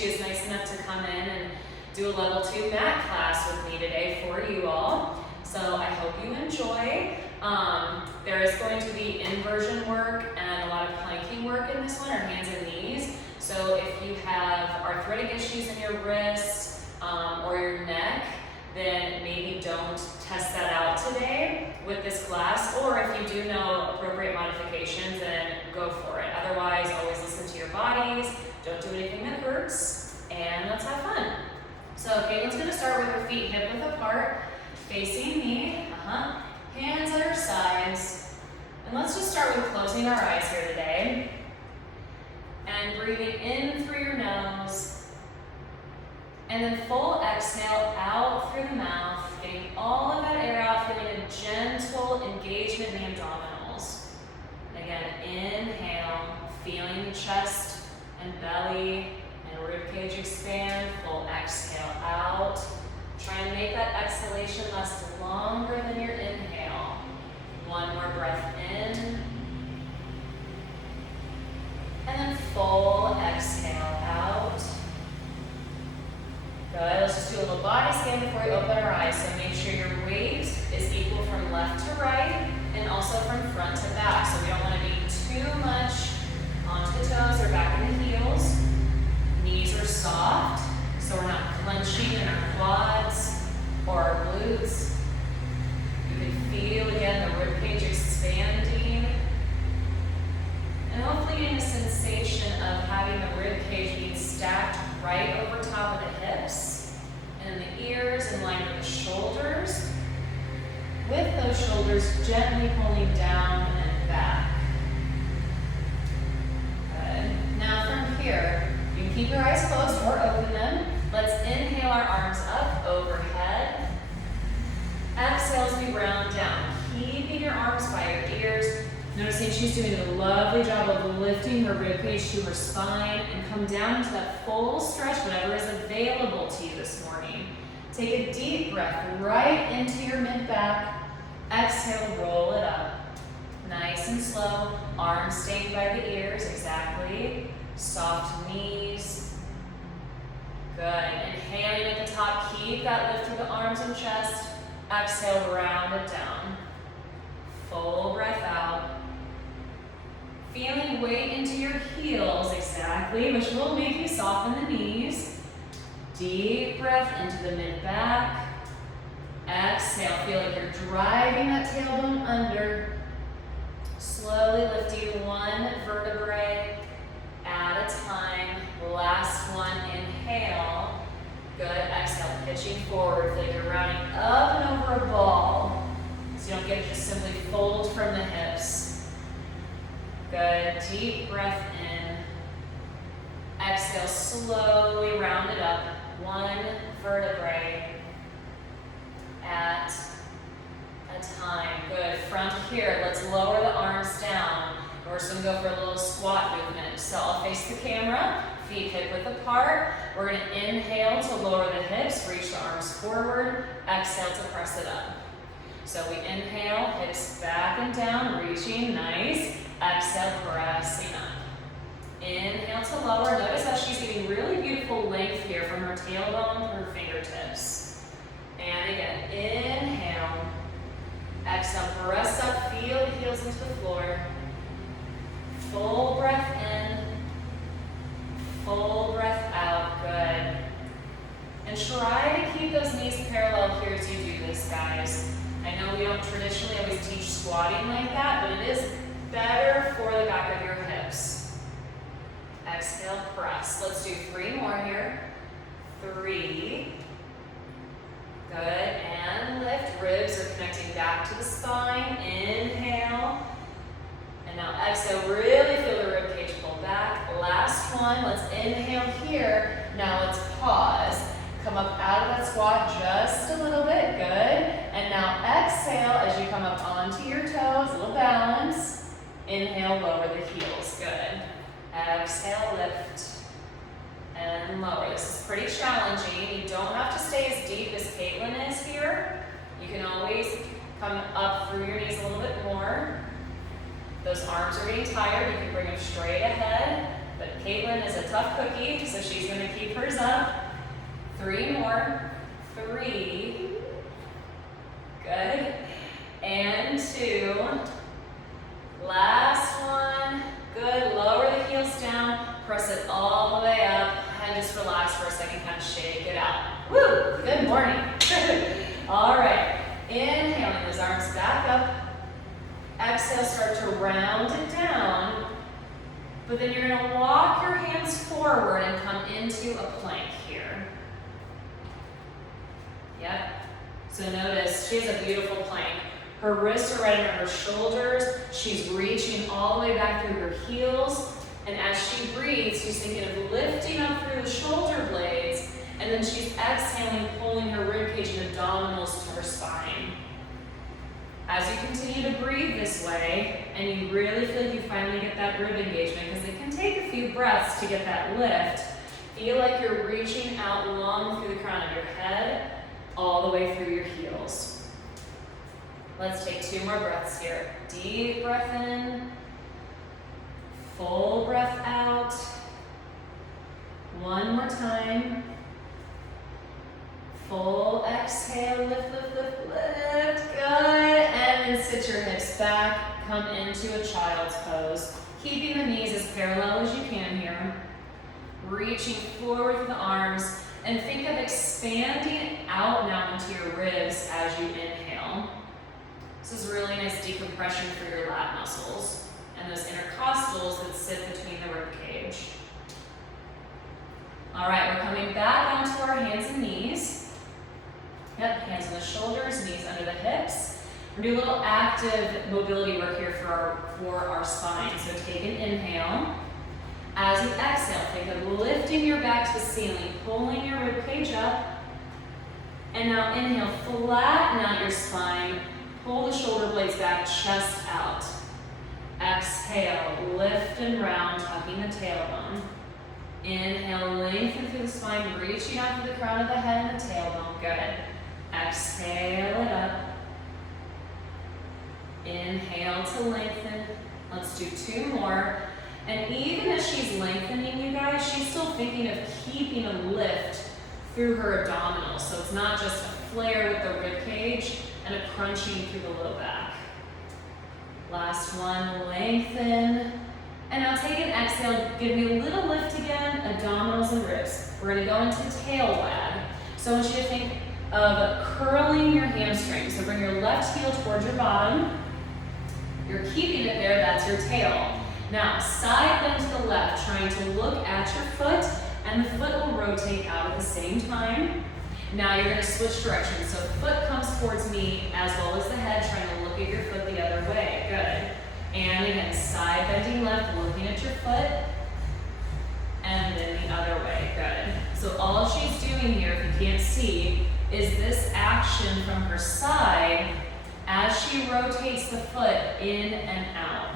she is nice enough to come in and do a level 2 mat class with me today for you all. So I hope you enjoy. There is going to be inversion work and a lot of planking work in this one, or hands and knees. So if you have arthritic issues in your wrist or your neck, then maybe don't test that out today with this class, or if you do know appropriate modifications, then go for it. Otherwise, always listen to your bodies, don't do anything that hurts, and let's have fun. So Caitlin's gonna start with her feet hip width apart, facing me, hands at her sides, and let's just start with closing our eyes here today, and breathing in through your nose, and then full exhale out through the mouth, getting all of that air out, feeling a gentle engagement in the abdominals. And again, inhale, feeling the chest and belly and ribcage expand, full exhale out. Try and make that exhalation last longer than your inhale. One more breath in. And then full exhale out. Good, let's just do a little body scan before we open our eyes. So make sure your weight is equal from left to right and also from front to back. So we don't want to be too much onto the toes or back in the heels. Knees are soft, so we're not clenching in our quads or our glutes. You can feel again the ribcage expanding. And hopefully getting a sensation of having the ribcage being stacked right over top of the hips and the ears in line with the shoulders, with those shoulders gently pulling down and back. Good. Now from here, you can keep your eyes closed or open them. Let's inhale our arms up overhead. Exhale as we round down, keeping your arms by your ears. Noticing she's doing a lovely job of lifting her ribcage to her spine and come down into that full stretch, whatever is available to you this morning. Take a deep breath right into your mid-back. Exhale, roll it up. Nice and slow, arms staying by the ears, exactly. Soft knees. Good, inhaling at the top, keep that lift through the arms and chest. Exhale, round it down. Full breath out. Feeling weight into your heels, exactly, which will make you soften the knees. Deep breath into the mid-back. Exhale, feel like you're driving that tailbone under. Slowly lifting one vertebrae at a time. Last one, inhale. Good, exhale, pitching forward. Feel like you're rounding up and over a ball. So you don't get to just simply fold from the hips. Good, deep breath in. Exhale, slowly round it up. One vertebrae at a time. Good, from here, let's lower the arms down. We're just gonna go for a little squat movement. So I'll face the camera, feet hip width apart. We're gonna inhale to lower the hips, reach the arms forward. Exhale to press it up. So we inhale, hips back and down, reaching, nice. Exhale, pressing up. Inhale to lower. Notice how she's getting really beautiful length here from her tailbone through her fingertips. And again, inhale. Exhale, press up, feel the heels into the floor. Full breath in. Full breath out, good. And try to keep those knees parallel here as you do this, guys. I know we don't traditionally always teach squatting like that, but it is better for the back of your hips. Exhale, press. Let's do 3 more here. 3. Good, and lift. Ribs are connecting back to the spine. Inhale. And now exhale, really feel the ribcage pull back. Last one, let's inhale here. Now let's pause. Come up out of that squat just a little bit, good. And now exhale as you come up onto your toes, a little balance. Inhale, lower the heels, good. Exhale, lift. And lower. This is pretty challenging. You don't have to stay as deep as Caitlin is here. You can always come up through your knees a little bit more. Those arms are getting tired. You can bring them straight ahead, but Caitlin is a tough cookie, so she's gonna keep hers up. 3 more. 3. Good. And 2. Last one. Good. Lower the heels down. Press it all the way up. And just relax for a second. Kind of shake it out. Woo! Good morning. All right. Inhaling those arms back up. Exhale, start to round it down. But then you're going to walk your hands forward and come into a plank here. Yep. So notice, she has a beautiful plank. Her wrists are right under her shoulders. She's reaching all the way back through her heels. And as she breathes, she's thinking of lifting up through the shoulder blades. And then she's exhaling, pulling her ribcage and abdominals to her spine. As you continue to breathe this way, and you really feel like you finally get that rib engagement, because it can take a few breaths to get that lift, feel like you're reaching out long through the crown of your head, all the way through your heels. Let's take 2 more breaths here. Deep breath in, full breath out. 1 more time. Full exhale, lift, lift, lift, lift. Good. And then sit your hips back. Come into a child's pose. Keeping the knees as parallel as you can here. Reaching forward with the arms. And think of expanding out now into your ribs as you inhale. This is really nice decompression for your lat muscles and those intercostals that sit between the rib cage. All right, we're coming back onto our hands and knees. Yep, hands on the shoulders, knees under the hips. We're doing a little active mobility work here for our spine. So take an inhale. As you exhale, think of lifting your back to the ceiling, pulling your rib cage up. And now inhale, flatten out your spine. Pull the shoulder blades back, chest out. Exhale, lift and round, tucking the tailbone. Inhale, lengthen through the spine, reaching out to the crown of the head and the tailbone. Good. Exhale it up. Inhale to lengthen. Let's do 2 more. And even as she's lengthening, you guys, she's still thinking of keeping a lift through her abdominals. So it's not just a flare with the rib cage and a crunching through the low back. Last one, lengthen. And now take an exhale, give me a little lift again, abdominals and ribs. We're gonna go into tail wag. So I want you to think of curling your hamstrings. So bring your left heel towards your bottom. You're keeping it there, that's your tail. Now, side bend to the left, trying to look at your foot, and the foot will rotate out at the same time. Now you're gonna switch directions. So foot comes towards me as well as the head, trying to look at your foot the other way. Good. And again, side bending left, looking at your foot, and then the other way. Good. So all she's doing here, if you can't see, is this action from her side as she rotates the foot in and out.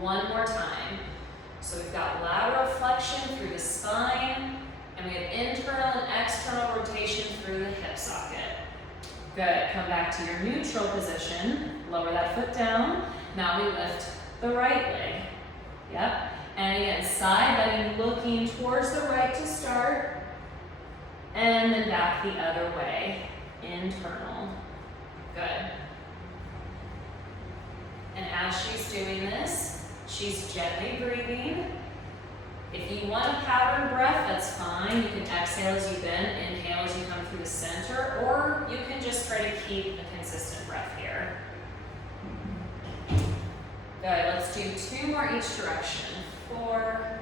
1 more time. So we've got lateral flexion through the spine, and we have internal and external rotation through the hip socket. Good. Come back to your neutral position. Lower that foot down. Now we lift the right leg. Yep. And again, side bending, looking towards the right to start. And then back the other way. Internal. Good. And as she's doing this, she's gently breathing. If you want a pattern breath, that's fine. You can exhale as you bend, inhale as you come through the center, or you can just try to keep a consistent breath here. Good, let's do 2 more each direction. 4.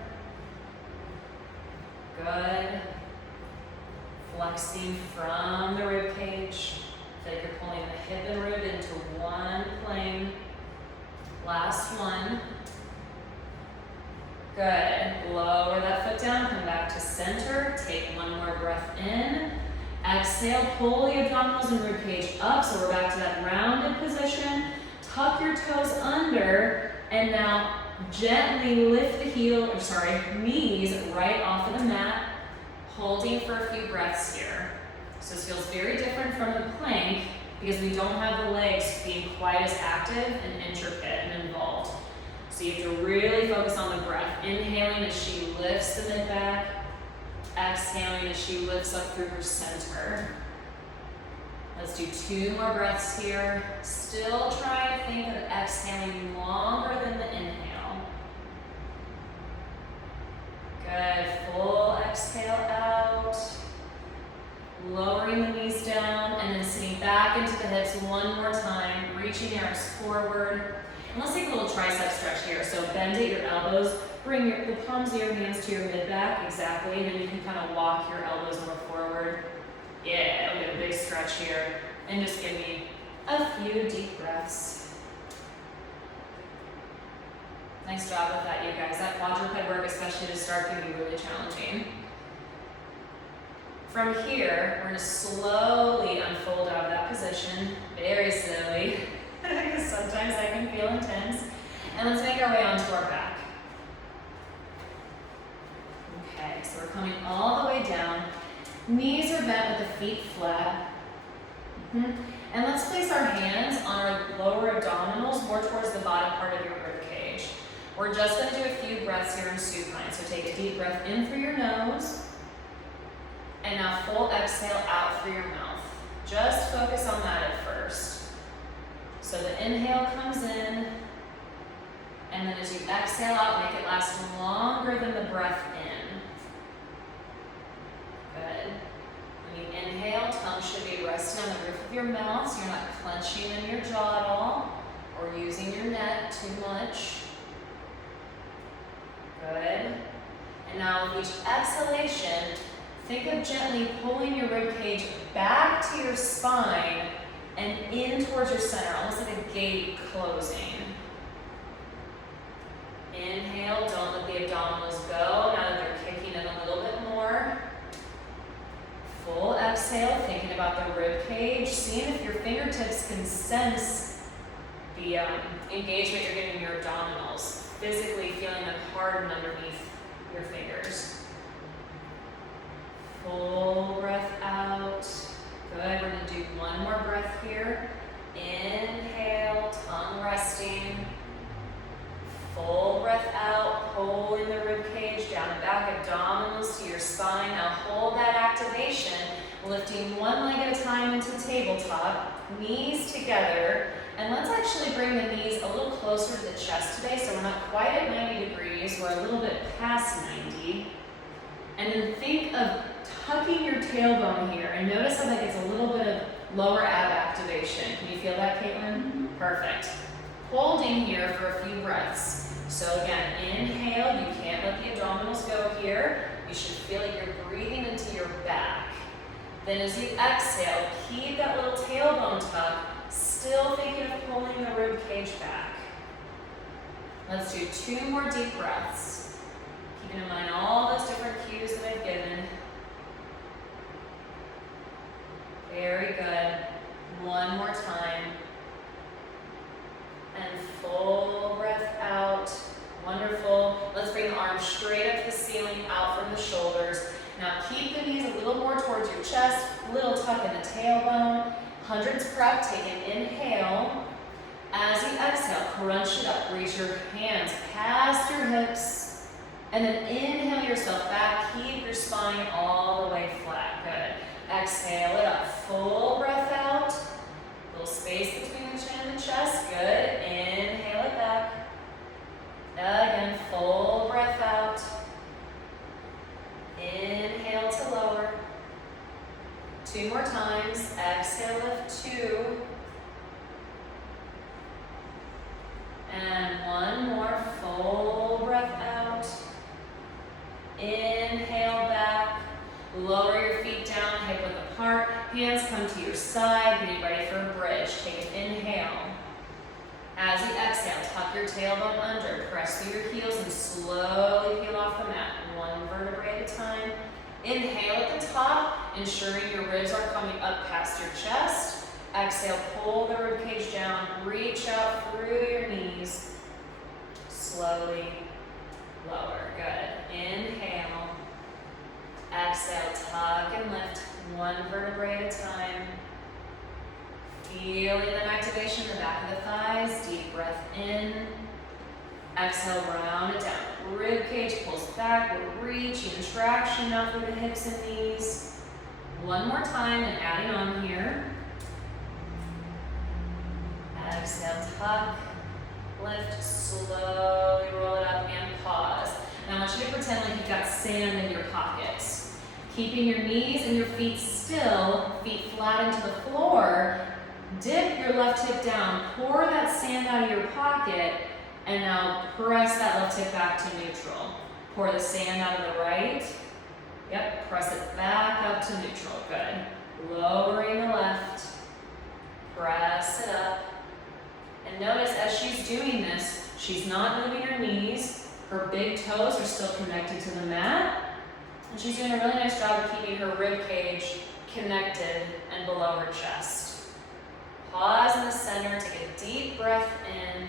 Good. Flexing from the rib cage. Feel like you're pulling the hip and rib into one plane. Last one. Good. Lower that foot down, come back to center. Take 1 more breath in. Exhale, pull the abdominals and rib cage up, so we're back to that rounded position. Tuck your toes under, and now gently lift the knees right off of the mat, holding for a few breaths here. So this feels very different from the plank because we don't have the legs being quite as active and intricate and involved. So you have to really focus on the breath. Inhaling as she lifts the mid-back. Exhaling as she lifts up through her center. Let's do 2 more breaths here. Still try to think of exhaling longer than the inhale. Good. Full exhale out. Lowering the knees down and then sitting back into the hips one more time. Reaching arms forward. And let's take a little tricep stretch here. So bend at your elbows. Bring the palms of your hands to your mid-back. Exactly. And then you can kind of walk your elbows more forward. Yeah, we'll get a big stretch here. And just give me a few deep breaths. Nice job with that, you guys. That quadruped work, especially to start, can be really challenging. From here, we're going to slowly unfold out of that position. Very slowly, because sometimes that can feel intense. And let's make our way onto our back. Okay, so we're coming all the way down. Knees are bent with the feet flat. And let's place our hands on our lower abdominals, more towards the bottom part of your rib cage. We're just going to do a few breaths here in supine. So take a deep breath in through your nose. And now full exhale out through your mouth. Just focus on that at first. So the inhale comes in. And then as you exhale out, make it last longer than the breath in. Good. When you inhale, tongue should be resting on the roof of your mouth, so you're not clenching in your jaw at all or using your neck too much. Good. And now with each exhalation, think of gently pulling your rib cage back to your spine and in towards your center, almost like a gate closing. Inhale, don't let the abdominals go now that they're kicking in a little bit more. Full exhale, thinking about the rib cage, seeing if your fingertips can sense the engagement you're getting in your abdominals, physically feeling them harden underneath your fingers. Full breath out. Good, we're going to do 1 more breath here. Inhale, tongue resting. Full breath out, pulling the rib cage down and back, abdominals to your spine. Now hold that activation, lifting one leg at a time into tabletop, knees together. And let's actually bring the knees a little closer to the chest today, so we're not quite at 90 degrees, we're a little bit past 90. And then think of tucking your tailbone here, and notice how that gets a little bit of lower ab activation. Can you feel that, Caitlin? Perfect. Holding here for a few breaths. So again, inhale, you can't let the abdominals go here. You should feel like you're breathing into your back. Then as you exhale, keep that little tailbone tuck, still thinking of pulling the rib cage back. Let's do 2 more deep breaths. Keeping in mind all those different cues that I've given. Very good. 1 more time. And full breath out. Wonderful. Let's bring the arms straight up to the ceiling, out from the shoulders. Now keep the knees a little more towards your chest, little tuck in the tailbone. Hundreds prep, take an inhale. As you exhale, crunch it up. Reach your hands past your hips. And then inhale yourself back. Keep your spine all the way flat. Good. Exhale it up. Full breath out. Little space between the chin and the chest. Good. Inhale it back. Again, full breath out. Inhale to lower. 2 more times. Exhale, lift 2. And 1 more. Full breath out. Inhale back. Lower your feet down, hip width apart. Hands come to your side, getting ready for a bridge. Take an inhale. As you exhale, tuck your tailbone under, press through your heels and slowly peel off the mat, 1 vertebrae at a time. Inhale at the top, ensuring your ribs are coming up past your chest. Exhale, pull the rib cage down, reach out through your knees. Slowly lower, good. Inhale. Exhale, tuck and lift, 1 vertebrae at a time. Feeling that activation in the back of the thighs, deep breath in. Exhale, round it down. Rib cage pulls back. We're reaching traction now through the hips and knees. One more time and adding on here. Exhale, tuck, lift, slowly roll it up and pause. Now I want you to pretend like you've got sand in your pockets. Keeping your knees and your feet still, feet flat into the floor. Dip your left hip down, pour that sand out of your pocket, and now press that left hip back to neutral. Pour the sand out of the right. Yep, press it back up to neutral. Good. Lowering the left. Press it up. And notice as she's doing this, she's not moving her knees. Her big toes are still connected to the mat. And she's doing a really nice job of keeping her rib cage connected and below her chest. Pause in the center, take a deep breath in.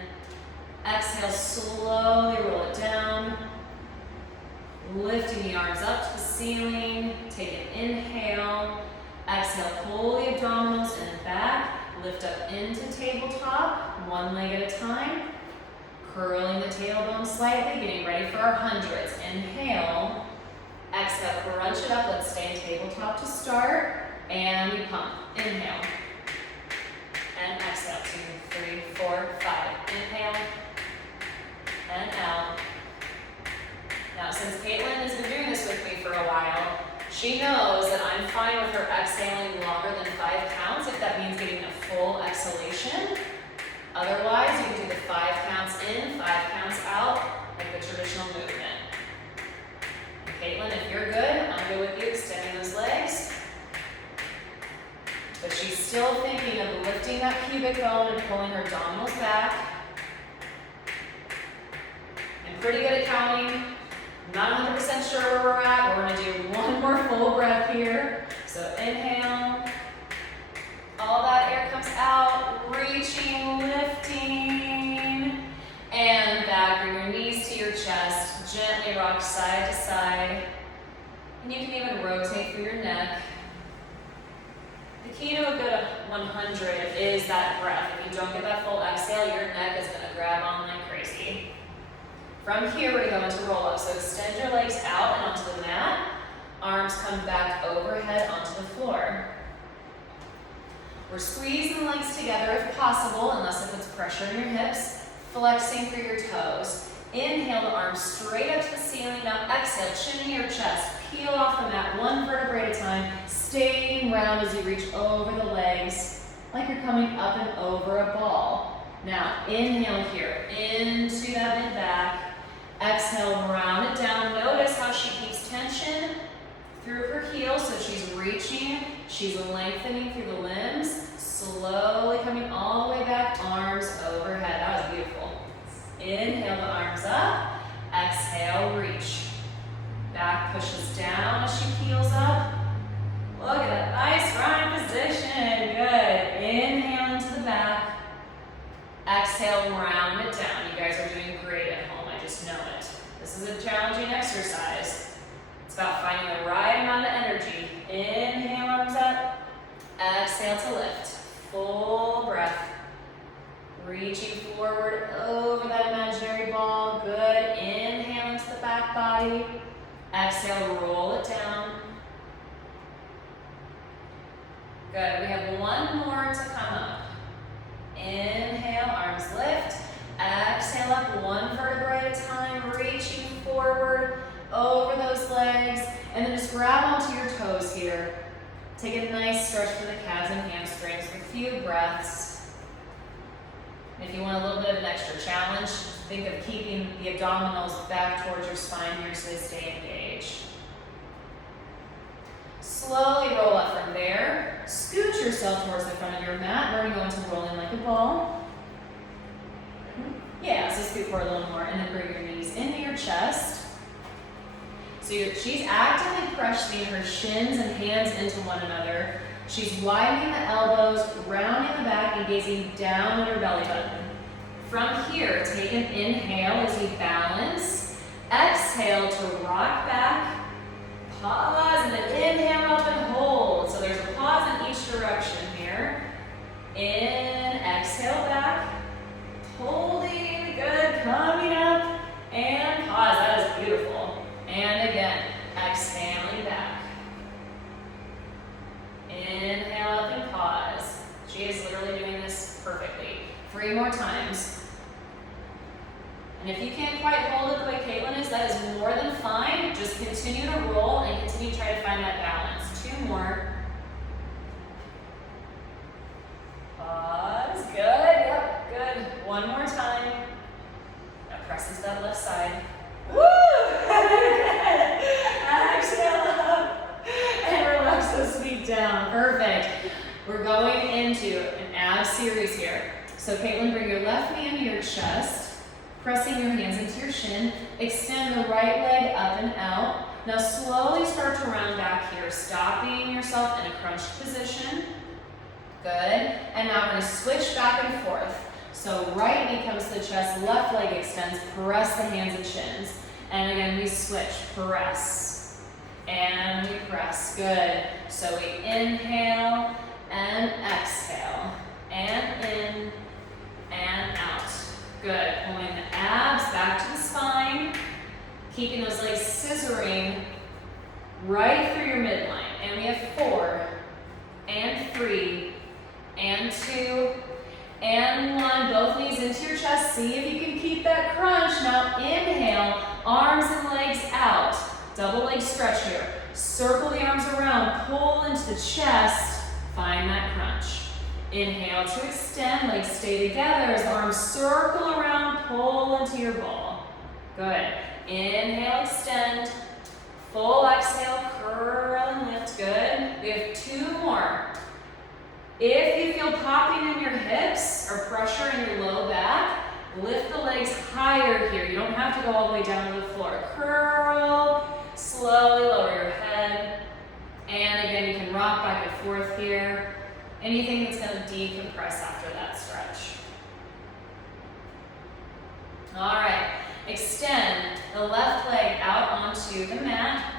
Exhale, slowly roll it down. Lifting the arms up to the ceiling. Take an inhale. Exhale, pull the abdominals in and back. Lift up into tabletop, one leg at a time. Curling the tailbone slightly, getting ready for our hundreds. Inhale. Exhale, crunch it up. Let's stay in tabletop to start. And we pump. Inhale. And exhale. 2, 3, 4, 5. Inhale. And out. Now, since Caitlin has been doing this with me for a while, she knows that I'm fine with her exhaling longer than 5 counts if that means getting a full exhalation. Otherwise, you can do the 5 counts in, 5 counts out, like the traditional movement. And Caitlin, if you're good, I'm good with you extending those legs. But she's still thinking of lifting that pubic bone and pulling her abdominals back. I'm pretty good at counting. Not 100% sure where we're at. We're going to do one more full breath here. So inhale. All that air comes out. Reaching, lifting. And back. Bring your knees to your chest. Gently rock side to side. And you can even rotate through your neck. The key to a good 100 is that breath. If you don't get that full exhale, your neck is going to grab on like crazy. From here, we're going to go into roll-up. So extend your legs out and onto the mat. Arms come back overhead onto the floor. We're squeezing the legs together if possible, unless it puts pressure on your hips. Flexing through your toes. Inhale the arms straight up to the ceiling. Now exhale, chin in your chest. Peel off the mat one vertebrae at a time. Staying round as you reach over the legs, like you're coming up and over a ball. Now inhale here, into that mid-back. Exhale, round it down. Notice how she keeps tension through her heels, so she's reaching, she's lengthening through the limbs, slowly coming all the way back, arms overhead. That was beautiful. Inhale the arms up, exhale, reach. Back pushes down as she peels up. Look at that nice running position. Good. Inhale into the back. Exhale, round it down. You guys are doing great at home. I just know it. This is a challenging exercise. It's about finding the right amount of energy. Inhale, arms up. Exhale to lift. Full breath. Reaching forward over that imaginary ball. Good. Inhale into the back body. Exhale, roll it down. Good. We have one more to come up. Inhale, arms lift. Exhale up one vertebrae at a time, reaching forward over those legs. And then just grab onto your toes here. Take a nice stretch for the calves and hamstrings for a few breaths. If you want a little bit of an extra challenge, think of keeping the abdominals back towards your spine here so they stay engaged. Slowly roll up from there. Scoot yourself towards the front of your mat. We're going to go into rolling like a ball. Yeah, so scoot forward a little more and then bring your knees into your chest. So she's actively pressing her shins and hands into one another. She's widening the elbows, rounding the back, and gazing down at her belly button. From here, take an inhale as you balance. Exhale to rock back. Pause, and then inhale up and hold. So there's a pause in each direction here. In, exhale back. Holding, good, coming up. And again, exhaling back. Inhale up and pause. She is literally doing this perfectly. 3 more times. And if you can't quite hold it the way Caitlin is, that is more than fine. Just continue to roll and continue to try to find that balance. 2 more. Pause. Good. Yep. Good. 1 more time. Now press into that left side. Woo! Exhale up. And relax those feet down. Perfect. We're going into an ab series here. So Caitlin, bring your left knee into your chest. Pressing your hands into your shin, extend the right leg up and out. Now slowly start to round back here, stopping yourself in a crunched position. Good. And now we're going to switch back and forth. So right knee comes to the chest, left leg extends, press the hands and shins. And again, we switch, press. And we press. Good. So we inhale and exhale. And in and out. Good. Pulling the abs back to the spine. Keeping those legs scissoring right through your midline. And we have 4, and 3, and 2, and 1. Both knees into your chest. See if you can keep that crunch. Now inhale, arms and legs out. Double leg stretch here. Circle the arms around, pull into the chest. Find that crunch. Inhale to extend, legs stay together as arms circle around, pull into your ball. Good. Inhale, extend. Full exhale, curl and lift. Good. We have 2 more. If you feel popping in your hips or pressure in your low back, lift the legs higher here. You don't have to go all the way down to the floor. Curl, slowly lower your head. And again, you can rock back and forth here. Anything that's going to decompress after that stretch. All right, extend the left leg out onto the mat.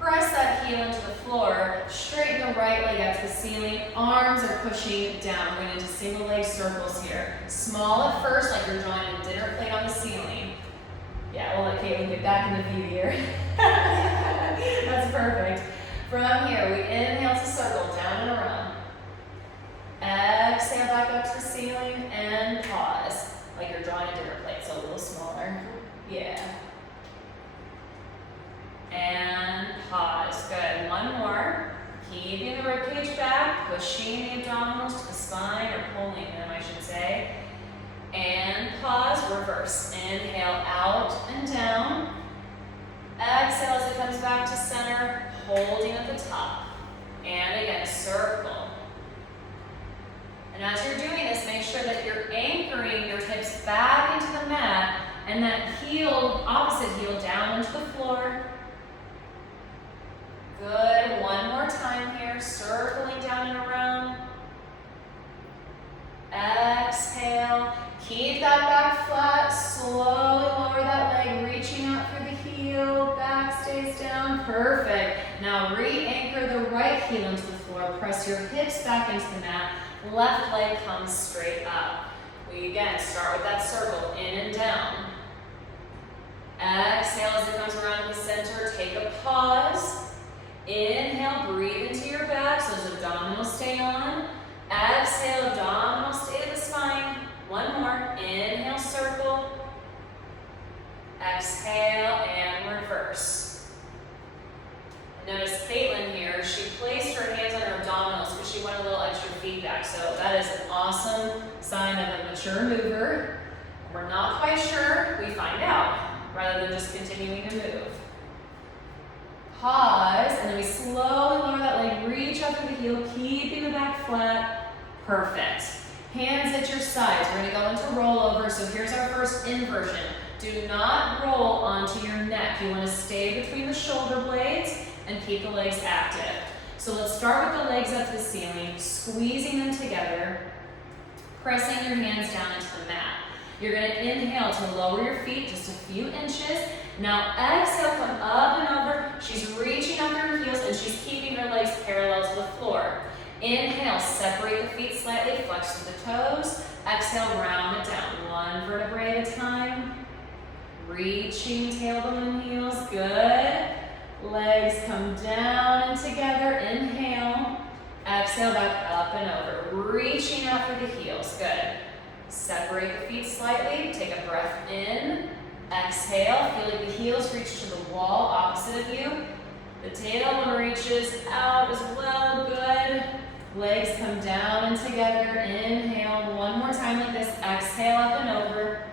Press that heel into the floor. Straighten the right leg up to the ceiling. Arms are pushing down. We're going into single leg circles here. Small at first, like you're drawing a dinner plate on the ceiling. Yeah, we'll let Caitlin get back in the view here. That's perfect. From here, we inhale to circle, down and around. Exhale back up to the ceiling and pause. Like you're drawing a dinner plate, so a little smaller. Yeah. And pause. Good. 1 more. Keeping the ribcage back, pushing the abdominals to the spine, or pulling them, I should say. And pause, reverse. Inhale out and down. Exhale as it comes back to center, holding at the top. And again, circle. And as you're doing this, make sure that you're anchoring your hips back into the mat and that heel, opposite heel, down into the floor. Good. 1 more time here, circling down and around. Exhale. Keep that back flat. Slowly lower that leg, reaching out through the heel. Back stays down. Perfect. Now re-anchor the right heel into the floor. Press your hips back into the mat. Left leg comes straight up. We again start with that circle, in and down. Exhale as it comes around to the center. Take a pause. Inhale, breathe into your back so those abdominals stay on. Exhale, abdominals stay to the spine. 1 more. Inhale, circle. Exhale, and reverse. Notice Caitlin here, she placed her hands on her abdominals because she wanted a little extra feedback. So that is an awesome sign of a mature mover. We're not quite sure, we find out, rather than just continuing to move. Pause, and then we slowly lower that leg, reach up through the heel, keeping the back flat. Perfect. Hands at your sides. We're going to go into rollover. So here's our first inversion. Do not roll onto your neck. You want to stay between the shoulder blades and keep the legs active. So let's start with the legs up to the ceiling, squeezing them together, pressing your hands down into the mat. You're going to inhale to lower your feet just a few inches. Now exhale, come up and over. She's reaching under her heels and she's keeping her legs parallel to the floor. Inhale, separate the feet slightly, flex through the toes. Exhale, round it down, 1 vertebrae at a time. Reaching tailbone and heels, good. Legs come down and together, inhale. Exhale, back up and over. Reaching out for the heels, good. Separate the feet slightly, take a breath in. Exhale, feel like the heels reach to the wall opposite of you. The tailbone reaches out as well, good. Legs come down and together, inhale. One more time like this, exhale up and over.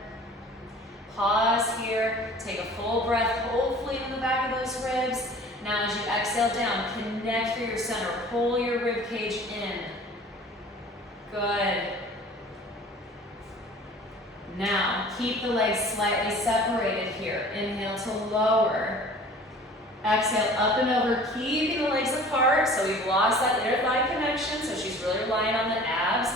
Pause here, take a full breath, hopefully in the back of those ribs. Now as you exhale down, connect through your center, pull your rib cage in. Good. Now, keep the legs slightly separated here. Inhale to lower. Exhale up and over, keeping the legs apart. So we've lost that inner thigh connection, so she's really relying on the abs,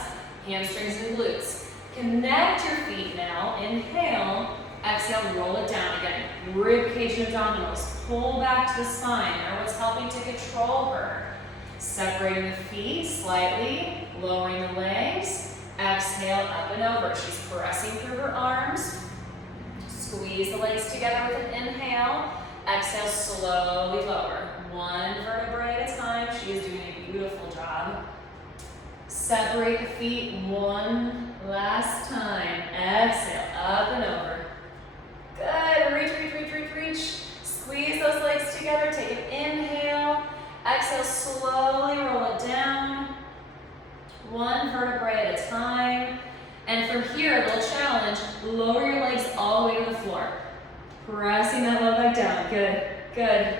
hamstrings, and glutes. Connect your feet now. Inhale. Exhale, roll it down again. Rib cage and abdominals. Pull back to the spine. Now what's helping to control her? Separating the feet slightly, lowering the legs. Exhale, up and over. She's pressing through her arms. Squeeze the legs together with an inhale. Exhale, slowly lower. One vertebrae at a time. She is doing a beautiful job. Separate the feet one last time. Exhale, up and over. Good. Reach, reach, reach, reach, reach. Squeeze those legs together. Take an inhale. Exhale, slowly roll it down. One vertebrae at a time. And from here, a little challenge, lower your legs all the way to the floor. Pressing that low leg down. Good, good.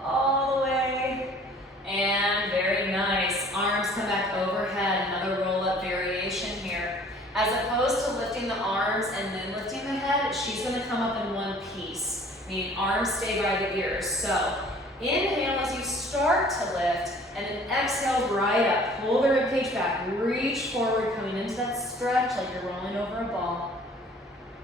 All the way. And very nice. Arms come back overhead. Another roll-up variation here. As opposed to lifting the arms and then lifting the head, she's going to come up in one piece, meaning arms stay by the ears. So inhale as you start to lift, and then exhale right up. Pull the ribcage back. Reach forward, coming into that stretch like you're rolling over a ball.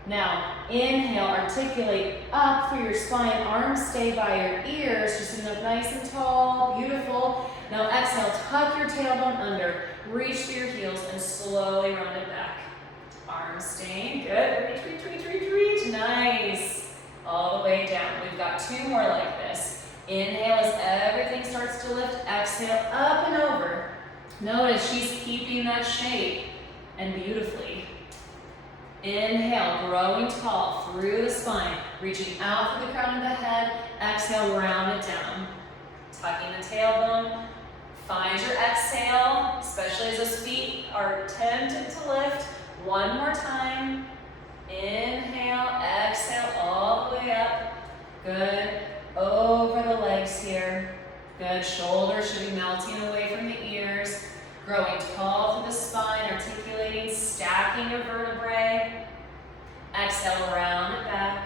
Now, inhale, articulate up through your spine. Arms stay by your ears, just sitting up nice and tall. Beautiful. Now exhale, tuck your tailbone under. Reach through your heels and slowly round it back. Arms staying. Good. Reach, reach, reach, reach, reach. Nice. All the way down. We've got two more like this. Inhale as everything starts to lift. Exhale, up and over. Notice she's keeping that shape and beautifully. Inhale, growing tall through the spine, reaching out through the crown of the head. Exhale, round it down. Tucking the tailbone. Find your exhale, especially as those feet are tempted to lift. One more time. Inhale, exhale, all the way up. Good. Over the legs here. Good. Shoulders should be melting away from the ears. Growing tall through the spine, articulating, stacking your vertebrae. Exhale, round it back.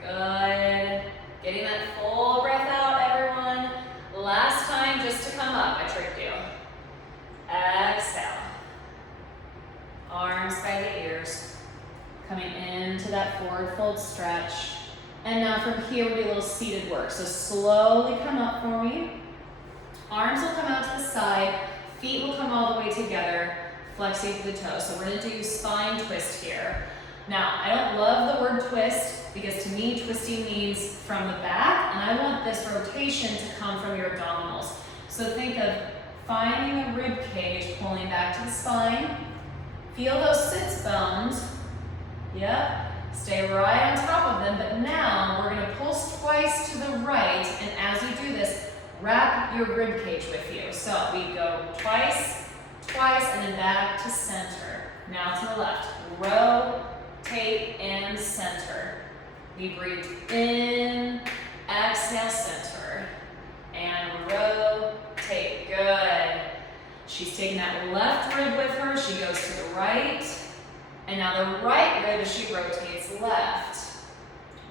Good. Getting that full breath out, everyone. Last time, just to come up. I tricked you. Exhale. Arms by the ears. Coming into that forward fold stretch. And now from here, we'll do a little seated work. So slowly come up for me. Arms will come out to the side. Feet will come all the way together. Flexing through the toes. So we're going to do spine twist here. Now, I don't love the word twist because to me, twisting means from the back, and I want this rotation to come from your abdominals. So think of finding a rib cage, pulling back to the spine. Feel those sits bones. Yep. Stay right on top of them, but now we're going to pulse twice to the right, and as you do this, wrap your rib cage with you. So we go twice, twice, and then back to center. Now to the left. Rotate and center. We breathe in, exhale, center, and rotate. Good. She's taking that left rib with her. She goes to the right, and now the right rib as she rotates left.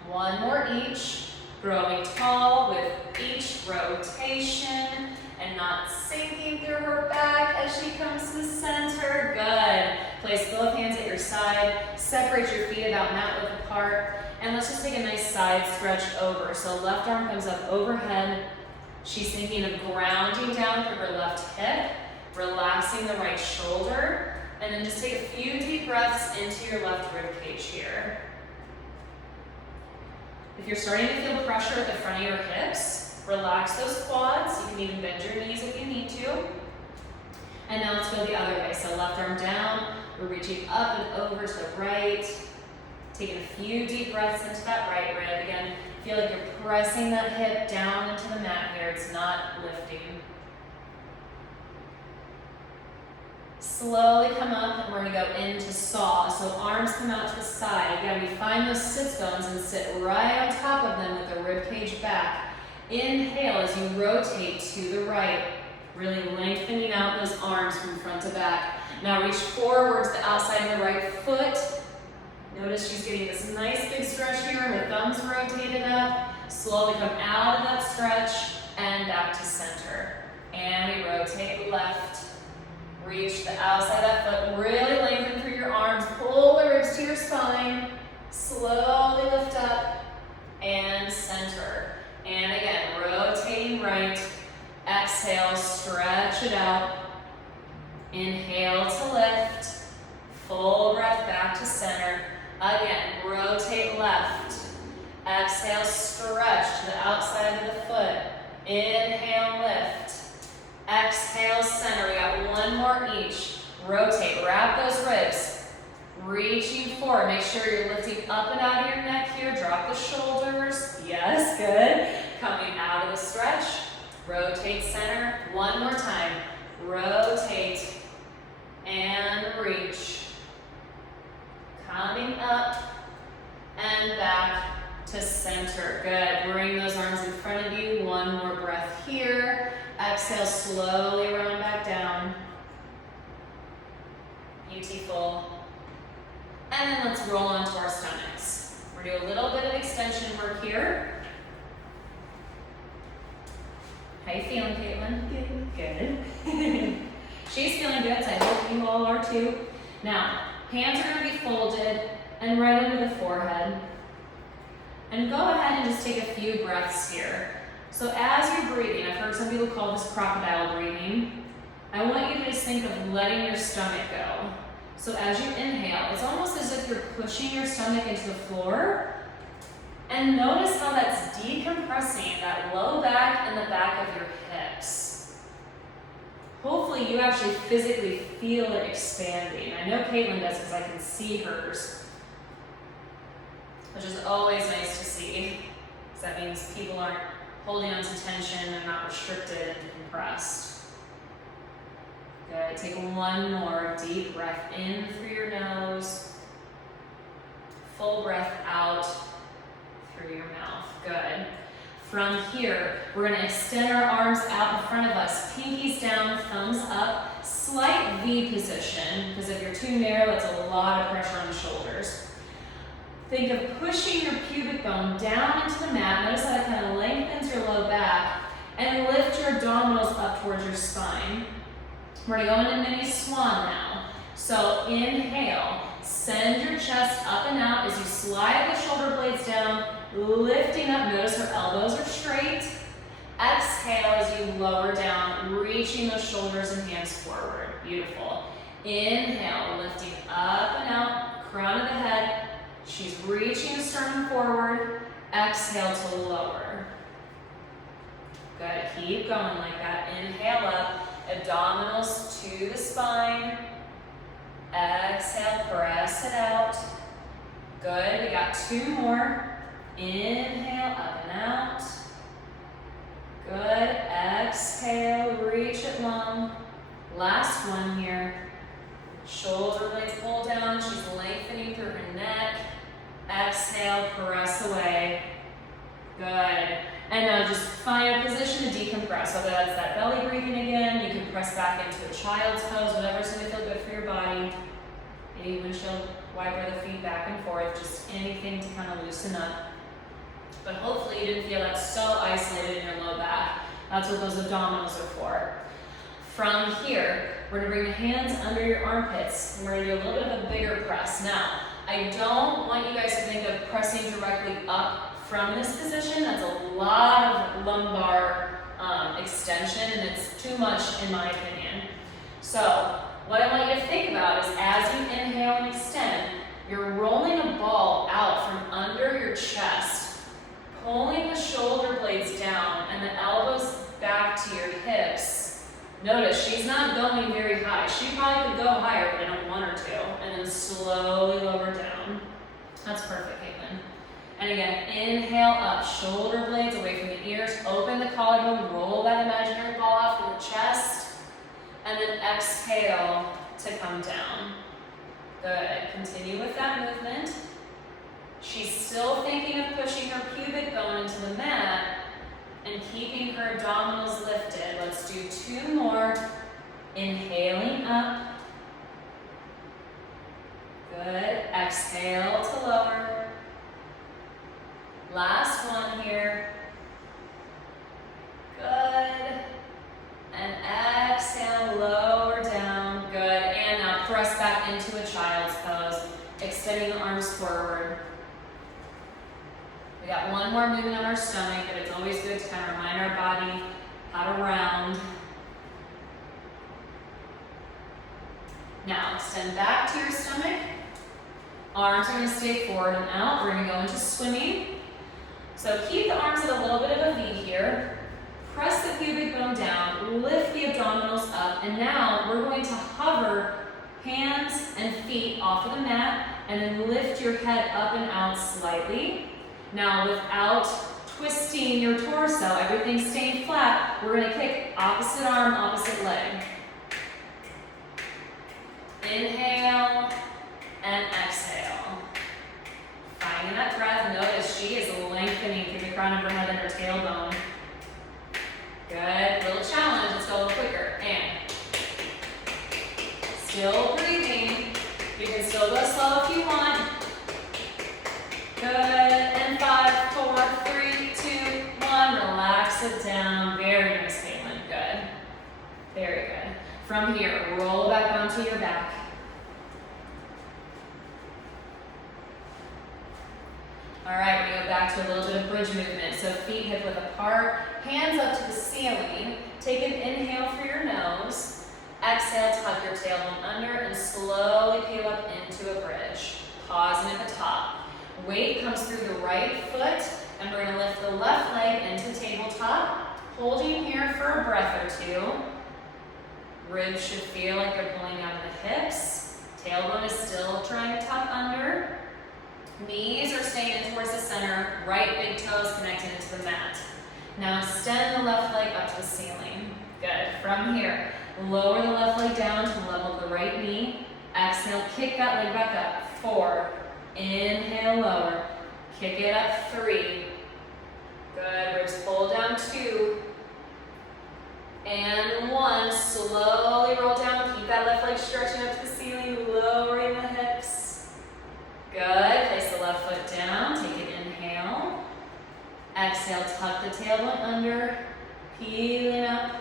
One more each. Growing tall with each rotation and not sinking through her back as she comes to center. Good. Place both hands at your side. Separate your feet about mat width apart. And let's just take a nice side stretch over. So left arm comes up overhead. She's thinking of grounding down through her left hip, relaxing the right shoulder. And then just take a few deep breaths into your left rib cage here. If you're starting to feel pressure at the front of your hips, relax those quads. You can even bend your knees if you need to. And now let's go the other way. So left arm down, we're reaching up and over to the right. Taking a few deep breaths into that right rib. Again, feel like you're pressing that hip down into the mat here. It's not lifting. Slowly come up and we're gonna go into saw. So arms come out to the side. Again, we find those sits bones and sit right on top of them with the rib cage back. Inhale as you rotate to the right, really lengthening out those arms from front to back. Now reach forwards the outside of the right foot. Notice she's getting this nice big stretch here. Her thumbs rotated up. Slowly come out of that stretch and back to center. And we rotate left. Reach the outside of that foot, really lengthen through your arms, pull the ribs to your spine, slowly lift up and center. And again, rotating right, exhale, stretch it out. Inhale to lift, full breath back to center. Again, rotate left, exhale, stretch to the outside of the foot. Inhale, lift. Exhale, center. We got one more each. Rotate, wrap those ribs. Reaching forward. Make sure you're lifting up and out of your neck here. Drop the shoulders. Yes, good. Coming out of the stretch. Rotate center. One more time. Rotate and reach. Coming up and back to center. Good. Bring those arms in front of you. One more breath here. Exhale, slowly round back down. Beautiful. And then let's roll onto our stomachs. We're gonna do a little bit of extension work here. How you feeling, Caitlin? Good. She's feeling good, so I hope you all are too. Now, hands are gonna be folded and right under the forehead. And go ahead and just take a few breaths here. So as you're breathing, I've heard some people call this crocodile breathing. I want you to just think of letting your stomach go. So as you inhale, it's almost as if you're pushing your stomach into the floor. And notice how that's decompressing that low back and the back of your hips. Hopefully you actually physically feel it expanding. I know Caitlin does because I can see hers, which is always nice to see. Because that means people aren't holding on to tension and not restricted and compressed. Good. Take one more deep breath in through your nose. Full breath out through your mouth. Good. From here, we're going to extend our arms out in front of us. Pinkies down, thumbs up. Slight V position, because if you're too narrow, it's a lot of pressure on the shoulders. Think of pushing your pubic bone down into the mat. Notice how it kind of lengthens your low back. And lift your abdominals up towards your spine. We're going to go into mini swan now. So inhale. Send your chest up and out as you slide the shoulder blades down, lifting up. Notice her elbows are straight. Exhale as you lower down, reaching those shoulders and hands forward. Beautiful. Inhale, lifting up and out, crown of the head. She's reaching the sternum forward. Exhale to lower. Good. Keep going like that. Inhale up. Abdominals to the spine. Exhale, press it out. Good. We got two more. Inhale, up and out. Good. Exhale, reach it long. Last one here. Shoulder blades pull down. She's lengthening through her neck. Exhale, press away. Good. And now just find a position to decompress. Whether that's that belly breathing again, you can press back into a child's pose, whatever's going to feel good for your body. Maybe windshield wiper the feet back and forth, just anything to kind of loosen up. But hopefully you didn't feel that so isolated in your low back. That's what those abdominals are for. From here, we're going to bring the hands under your armpits. And we're going to do a little bit of a bigger press. Now, I don't want you guys to think of pressing directly up from this position. That's a lot of lumbar extension, and it's too much in my opinion. So What I want you to think about is as you inhale and extend, you're rolling a ball out from under your chest, pulling the shoulder blades down and the elbows back to your hips. Notice she's not going very high. She probably could go higher, but I don't want her to. And then slowly lower down. That's perfect, Caitlin. And again, inhale up, shoulder blades away from the ears, open the collarbone, roll that imaginary ball out from the chest, and then exhale to come down. Good, continue with that movement. She's still thinking of pushing her pubic bone into the mat and keeping her abdominals lifted. Let's do 2 more. Inhaling up. Good, exhale to lower. Last one here. Good. And exhale, lower down. Good. And now press back into a child's pose, extending the arms forward. We got one more movement on our stomach, but it's always good to kind of remind our body how to round. Now, extend back to your stomach. Arms are going to stay forward and out. We're going to go into swimming. So keep the arms at a little bit of a V here. Press the pubic bone down, lift the abdominals up, and now we're going to hover hands and feet off of the mat, and then lift your head up and out slightly. Now, without twisting your torso, everything staying flat, we're going to kick opposite arm, opposite leg. Inhale and exhale. Finding that breath. Notice she is lengthening through the crown of her head and her tailbone. Good. Little challenge. Let's go a little quicker. And still breathing. You can still go slow if you want. Good. And 5, 4, 3, 2, 1. Relax it down. Very nice, Caitlin. Good. Very good. From here, roll back onto your back. All right, we're going to go back to a little bit of bridge movement. So feet hip width apart, hands up to the ceiling. Take an inhale through your nose. Exhale, tuck your tailbone under and slowly peel up into a bridge. Pausing at the top. Weight comes through the right foot, and we're going to lift the left leg into tabletop. Holding here for a breath or 2. Ribs should feel like they're pulling out of the hips. Tailbone is still trying to tuck under. Knees are staying in towards the center, right big toes connected into the mat. Now extend the left leg up to the ceiling. Good. From here, lower the left leg down to the level of the right knee. Exhale, kick that leg back up. 4. Inhale, lower. Kick it up. 3. Good. Ribs pull down. 2. And 1. Slowly roll down. Keep that left leg stretching up to the ceiling, lowering the hips. Good. Place the left foot down. Take an inhale. Exhale, tuck the tailbone under. Peeling up.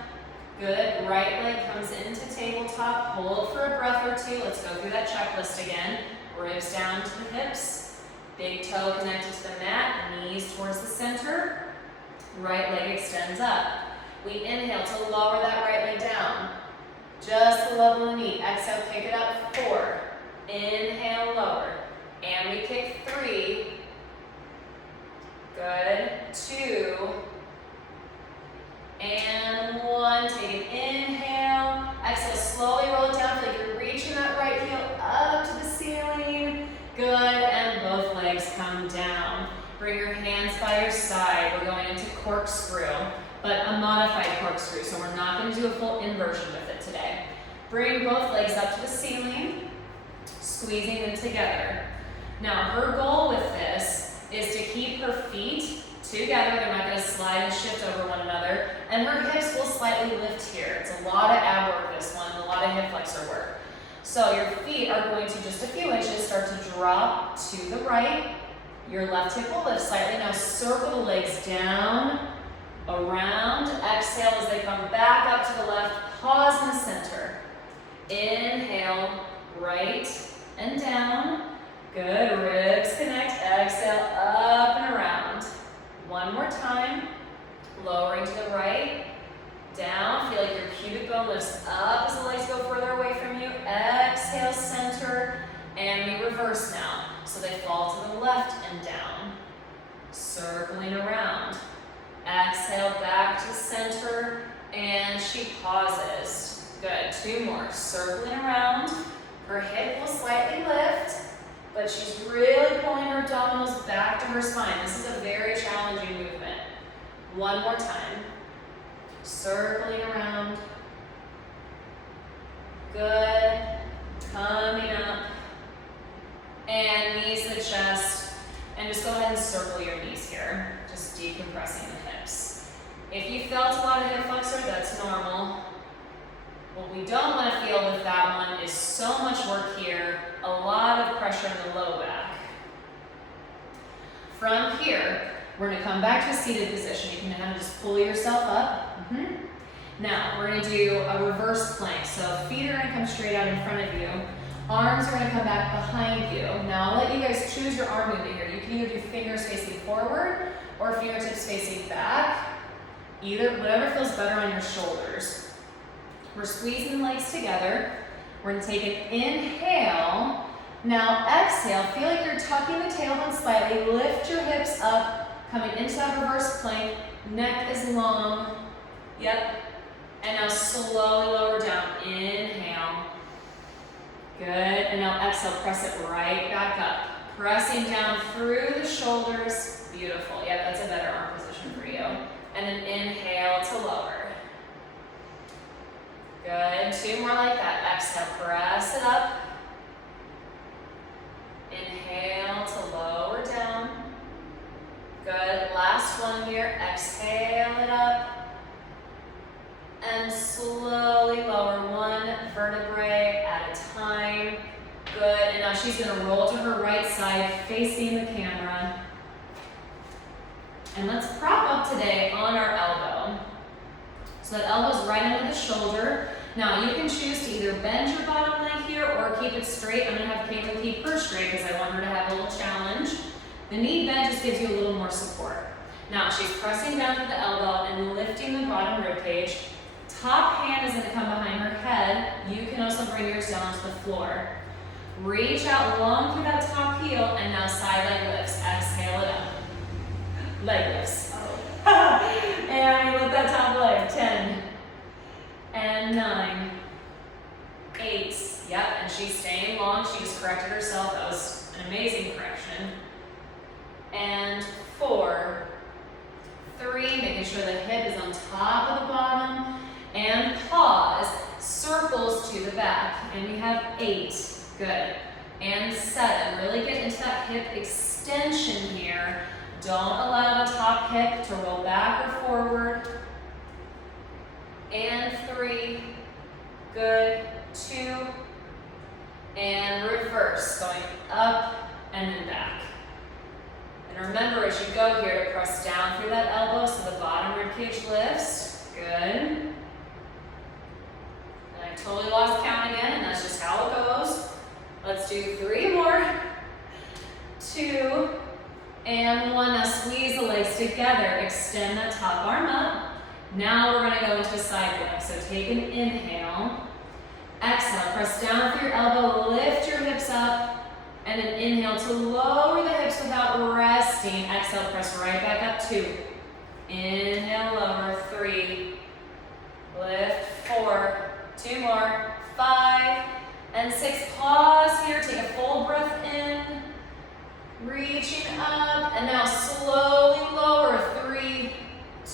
Good. Right leg comes into tabletop. Hold for a breath or 2. Let's go through that checklist again. Ribs down to the hips. Big toe connected to the mat. Knees towards the center. Right leg extends up. We inhale to lower that right leg down. Just the level of the knee. Exhale, kick it up. 4. Inhale, lower. And we kick 3. Good. 2. And 1. Take an inhale. Exhale, slowly roll it down. Feel like you're reaching that right heel up to the ceiling. Good. And both legs come down. Bring your hands by your side. We're going into corkscrew, but a modified corkscrew. So we're not going to do a full inversion with it today. Bring both legs up to the ceiling, squeezing them together. Now, her goal with this is to keep her feet together. They're not going to slide and shift over one another. And her hips will slightly lift here. It's a lot of ab work, this one, a lot of hip flexor work. So your feet are going to, just a few inches, start to drop to the right. Your left hip will lift slightly. Now circle the legs down, around. Exhale as they come back up to the left. Pause in the center. Inhale, right and down. Good, ribs connect, exhale, up and around. One more time, lowering to the right, down, feel like your pubic bone lifts up as the legs go further away from you, exhale, center, and we reverse now. So they fall to the left and down. Circling around. Exhale, back to center, and she pauses. Good, 2 more. Circling around. Her hip will slightly lift, but she's really pulling her abdominals back to her spine. This is a very challenging movement. 1 more time. Circling around. Good. Coming up. And knees to the chest. And just go ahead and circle your knees here. Just decompressing the hips. If you felt a lot of hip flexor, that's normal. What we don't want to feel with that one is so much work here, a lot of pressure in the low back. From here, we're going to come back to a seated position. You can kind of just pull yourself up. Now, we're going to do a reverse plank. So feet are going to come straight out in front of you. Arms are going to come back behind you. Now, I'll let you guys choose your arm movement here. You can either do fingers facing forward or fingertips facing back. Either, whatever feels better on your shoulders. We're squeezing the legs together. We're going to take an inhale. Now exhale. Feel like you're tucking the tailbone slightly. Lift your hips up. Coming into that reverse plank. Neck is long. Yep. And now slowly lower down. Inhale. Good. And now exhale. Press it right back up. Pressing down through the shoulders. Beautiful. Yep, that's a better arm position for you. And then inhale to lower. Good, 2 more like that. Exhale, press it up. Inhale to lower down. Good, last one here. Exhale it up. And slowly lower 1 vertebrae at a time. Good, and now she's gonna roll to her right side, facing the camera. And let's prop up today on our elbow. So that elbow's right under the shoulder. Now you can choose to either bend your bottom leg here or keep it straight. I'm gonna have Caitlin keep her straight because I want her to have a little challenge. The knee bend just gives you a little more support. Now she's pressing down with the elbow and lifting the bottom rib cage. Top hand is gonna come behind her head. You can also bring yours down to the floor. Reach out long through that top heel and now side leg lifts. Exhale it up. Leg lifts. And we lift that top leg. 10 and 9, 8. Yep, and she's staying long. She just corrected herself. That was an amazing correction. And 4, 3, making sure the hip is on top of the bottom. And pause. Circles to the back. And we have 8. Good. And 7. Really get into that hip extension here. Don't allow the top hip to roll back or forward. And 3, good, 2, and reverse, going up and then back. And remember as you go here to press down through that elbow so the bottom rib cage lifts, good. And I totally lost count again, and that's just how it goes. Let's do 3 more, 2, and 1. Now squeeze the legs together, extend that top arm up. Now we're going to go into a side plank. So take an inhale. Exhale, press down with your elbow, lift your hips up, and then inhale to lower the hips without resting. Exhale, press right back up. 2. Inhale, lower. 3. Lift. 4. 2 more. 5 and 6. Pause here. Take a full breath in. Reaching up. And now slowly lower. 3,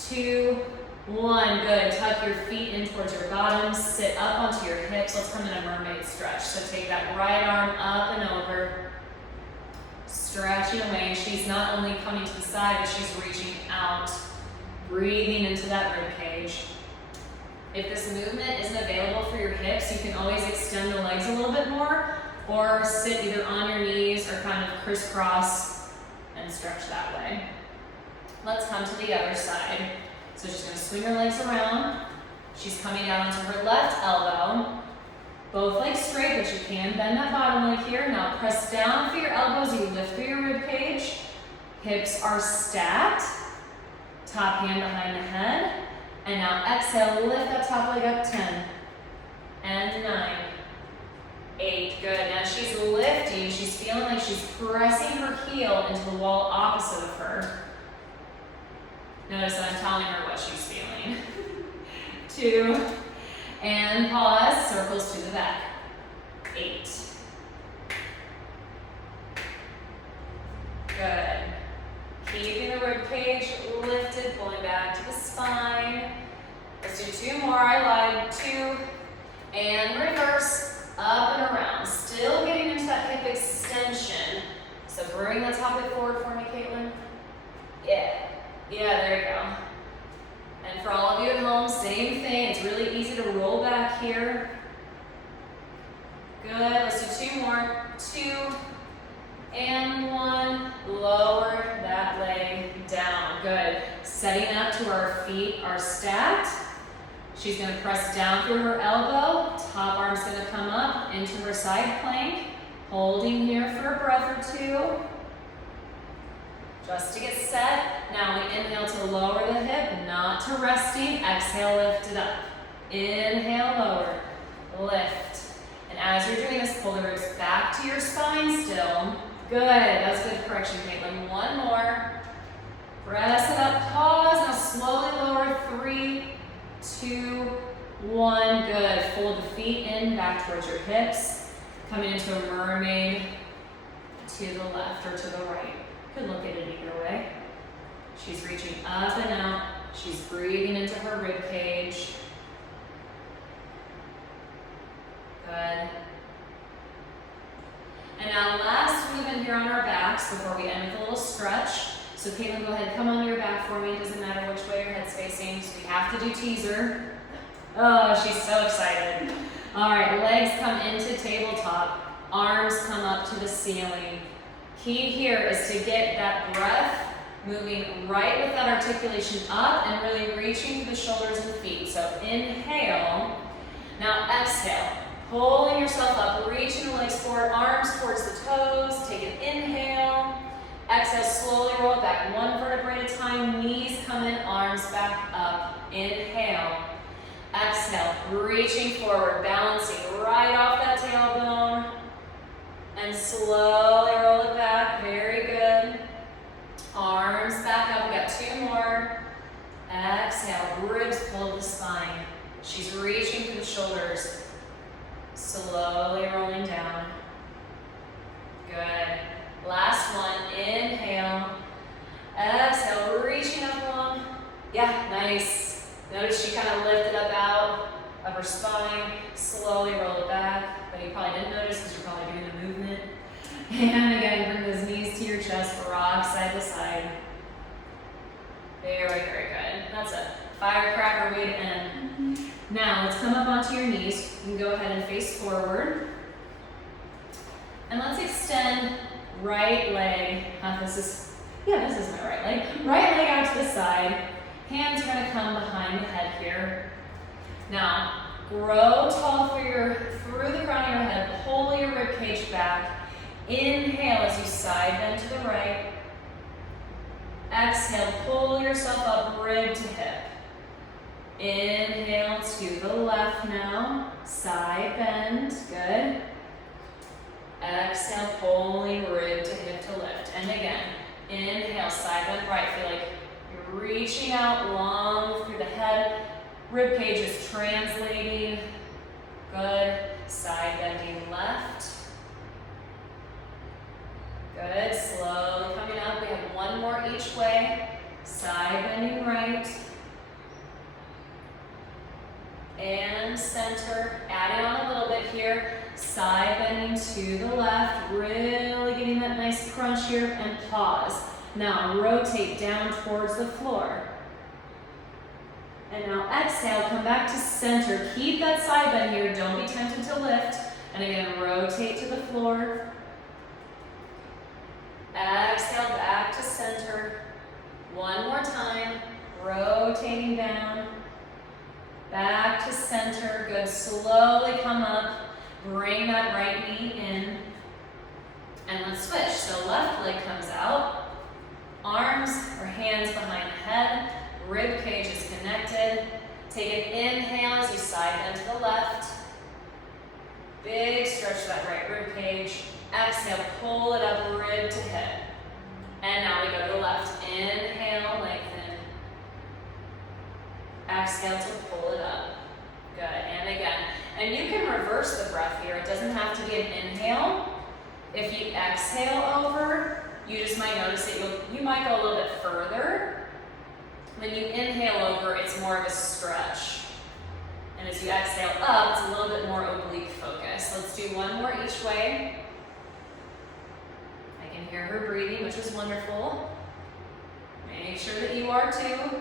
2, 1, good. Tuck your feet in towards your bottom. Sit up onto your hips. Let's come in a mermaid stretch. So take that right arm up and over. Stretching away. She's not only coming to the side, but she's reaching out. Breathing into that rib cage. If this movement isn't available for your hips, you can always extend the legs a little bit more or sit either on your knees or kind of crisscross and stretch that way. Let's come to the other side. So she's going to swing her legs around. She's coming down onto her left elbow. Both legs straight, but you can bend that bottom leg here. Now press down through your elbows. You lift through your rib cage. Hips are stacked. Top hand behind the head. And now exhale, lift that top leg up. 10 and 9, 8, good. Now she's lifting, she's feeling like she's pressing her heel into the wall opposite of her. Notice that I'm telling her what she's feeling. 2, and pause, circles to the back. 8. Good. Keeping the rib cage lifted, pulling back to the spine. Let's do 2 more, I lied. 2, and reverse, up and around. Still getting into that hip extension. So bring the top hip forward for me, Caitlin. Yeah, there you go. And for all of you at home, same thing. It's really easy to roll back here. Good, let's do 2 more. 2, and 1. Lower that leg down. Good. Setting up to our feet are stacked. She's going to press down through her elbow. Top arm's going to come up into her side plank. Holding here for a breath or 2. Just to get set. Now we inhale to lower the hip, not to resting. Exhale, lift it up. Inhale, lower. Lift. And as you're doing this, pull the ribs back to your spine still. Good. That's good correction, Caitlin. 1 more. Press it up. Pause. Now slowly lower. 3, 2, 1. Good. Fold the feet in back towards your hips. Coming into a mermaid to the left or to the right. Could look at it either way. She's reaching up and out. She's breathing into her rib cage. Good. And now last movement here on our backs before we end with a little stretch. So Caitlin, go ahead, come on your back for me. It doesn't matter which way your head's facing. So we have to do teaser. Oh, she's so excited. All right, legs come into tabletop. Arms come up to the ceiling. Key here is to get that breath moving right with that articulation up and really reaching through the shoulders and feet. So inhale. Now exhale. Pulling yourself up, reaching the legs forward, arms towards the toes. Take an inhale. Exhale, slowly roll it back. 1 vertebrae at a time. Knees come in, arms back up. Inhale. Exhale, reaching forward, balancing right off that tailbone. And slowly roll it back. Very good. Arms back up. We got 2 more. Exhale, ribs pull to the spine. She's reaching through the shoulders. Slowly rolling down. Good. Last one. Inhale. Exhale, reaching up long. Yeah, nice. Notice she kind of lifted up out of her spine. Slowly roll it back. But you probably didn't notice because you're probably doing the movement. And again, bring those knees to your chest. Rock side to side. Very, very good. That's a firecracker way to end. Now, let's come up onto your knees. You can go ahead and face forward. And let's extend right leg. This is my right leg. Right leg out to the side. Hands are going to come behind the head here. Now, grow tall through the crown of your head. Pull your rib cage back. Inhale as you side bend to the right. Exhale, pull yourself up, rib to hip. Inhale to the left now. Side bend, good. Exhale, pulling rib to hip to lift. And again, inhale, side bend right. Feel like you're reaching out long through the head. Rib cage is translating. Good. Side bending left. Good. Slowly coming up. We have 1 more each way. Side bending right. And center. Adding on a little bit here. Side bending to the left. Really getting that nice crunch here. And pause. Now rotate down towards the floor. And now exhale, come back to center. Keep that side bend here. Don't be tempted to lift. And again, rotate to the floor. Exhale, back to center. 1 more time. Rotating down. Back to center. Good. Slowly come up. Bring that right knee in. And let's switch. So left leg comes out. Arms or hands behind the head. Rib cage is connected. Take an inhale as you side bend to the left. Big stretch to Exhale, pull it up, rib to hip. And now we go to the left. Inhale, lengthen. Exhale to pull it up. Good, and again. And you can reverse the breath here. It doesn't have to be an inhale. If you exhale over, you just might notice that you might go a little bit further. When you inhale over, it's more of a stretch. And as you exhale up, it's a little bit more oblique focus. Let's do one more each way. I can hear her breathing, which is wonderful. Make sure that you are too.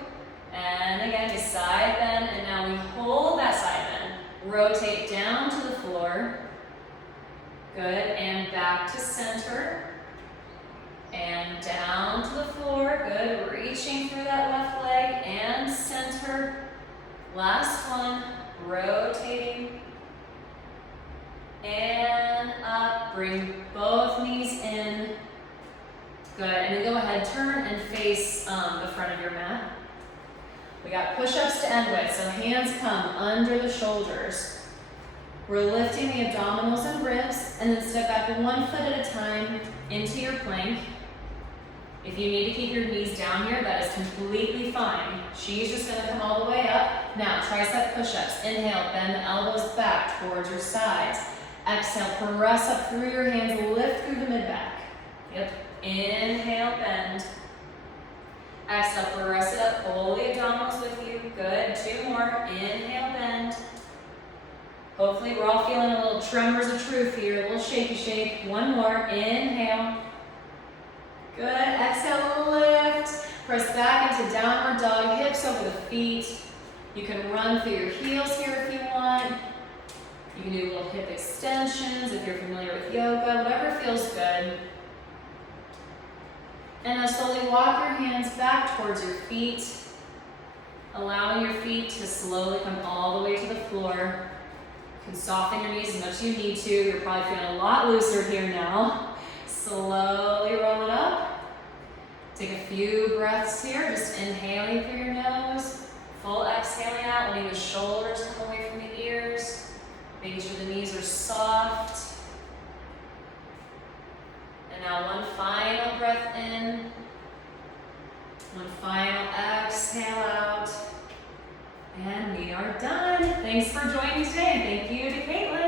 And again, you side bend, and now we hold that side bend. Rotate down to the floor. Good, and back to center. And down to the floor. Good, reaching through that left leg and center. Last one, rotating. And up, bring both knees in. Good, and then go ahead, turn and face the front of your mat. We got push-ups to end with, so hands come under the shoulders. We're lifting the abdominals and ribs, and then step back 1 foot at a time into your plank. If you need to keep your knees down here, that is completely fine. She's just gonna come all the way up. Now, tricep push-ups. Inhale, bend the elbows back towards your sides. Exhale, press up through your hands, lift through the mid-back. Yep, inhale, bend. Exhale, press it up, pull the abdominals with you. Good, 2 more. Inhale, bend. Hopefully we're all feeling a little tremors of truth here, a little shaky shake. 1 more, inhale. Good, exhale, lift. Press back into downward dog, hips over the feet. You can run through your heels here if you want. You can do little hip extensions if you're familiar with yoga, whatever feels good. And now slowly walk your hands back towards your feet, allowing your feet to slowly come all the way to the floor. You can soften your knees as much as you need to. You're probably feeling a lot looser here now. Slowly roll it up. Take a few breaths here, just inhaling through your nose, full exhaling out, letting the shoulders come away from the ears, making sure the knees are soft. And now 1 final breath in, 1 final exhale out, and we are done. Thanks for joining today. Thank you to Caitlin.